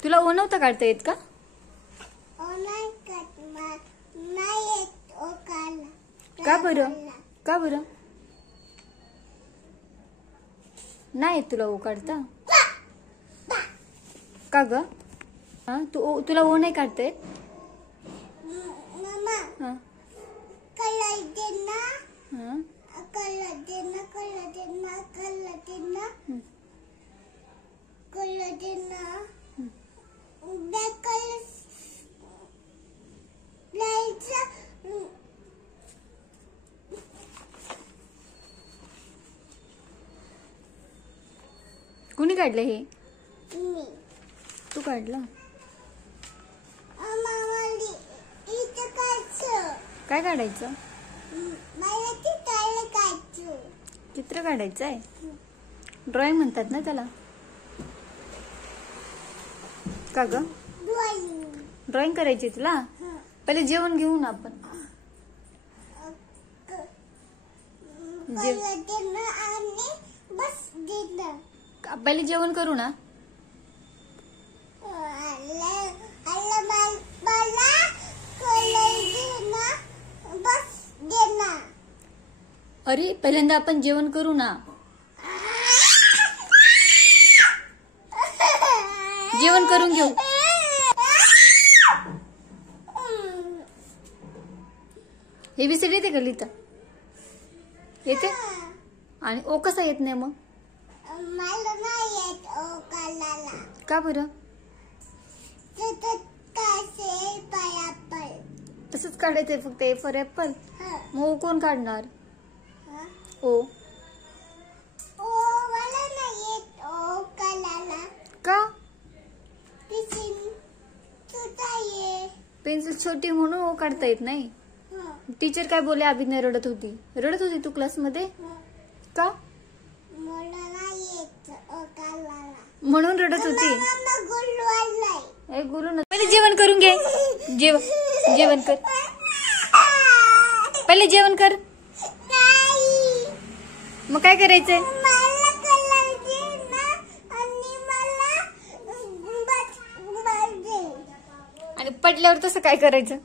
तुला ओ नव्हता काढता येत का? का बरं? का बरं नाही येत तुला ओ काढता? का ग? हा तुला ओ नाही काढता येत? हा कुणी काढलं हे? तू काढलं? काय काढायचं? चित्र काढायचं आहे. ड्रॉइंग म्हणतात ना त्याला. का ग? ड्रॉइंग करायची तुला? पहिले जेवण घेऊ ना आपण. पहिले जेवण करू ना. अरे पहिल्यांदा आपण जेवण करू ना. जेवण करून घेऊ. ABCD येते का लिहिता? येते. आणि ओ कसा येत नाही मग? मला नाही येत ओ काढायला. का बरं? तसंच काढायचंय फक्त A फॉर ऍपल. मग ओ कोण काढणार? ओ मला नाही येत ओ काढायला. का? पेन्सिल छोटी म्हणून ओ काढता येत नाही. टीचर काय बोले? अभिनय रडत होती तू क्लासमध्ये. का? म्हणून रडत होती. गुलू ना. पहिले जेवण करून घे. जेवण कर. पहिले जेवण कर. मग काय करायचंय? आणि पडल्यावर तसं काय करायचं?